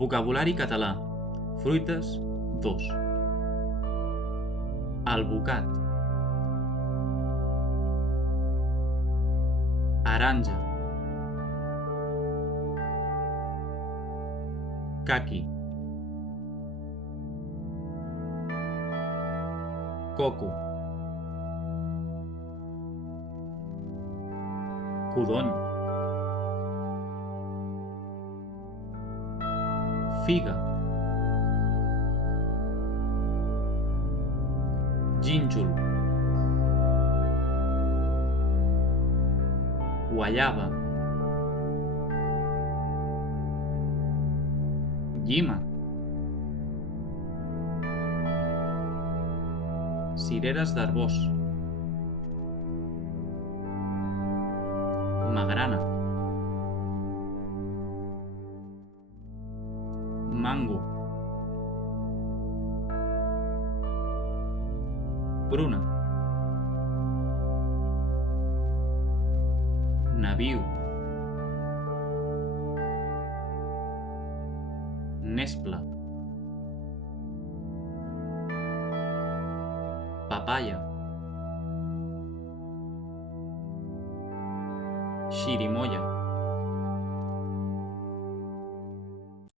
Vocabulari català. Fruites, 2. Alvocat. Aranja. Caqui. Coco. Codony. Figa. Gínjol. Guaiaba. Llima. Cireres d'Arbós. Magrana. Mango. Pruna. Nabiu. Nespla. Papaya. Xirimoia.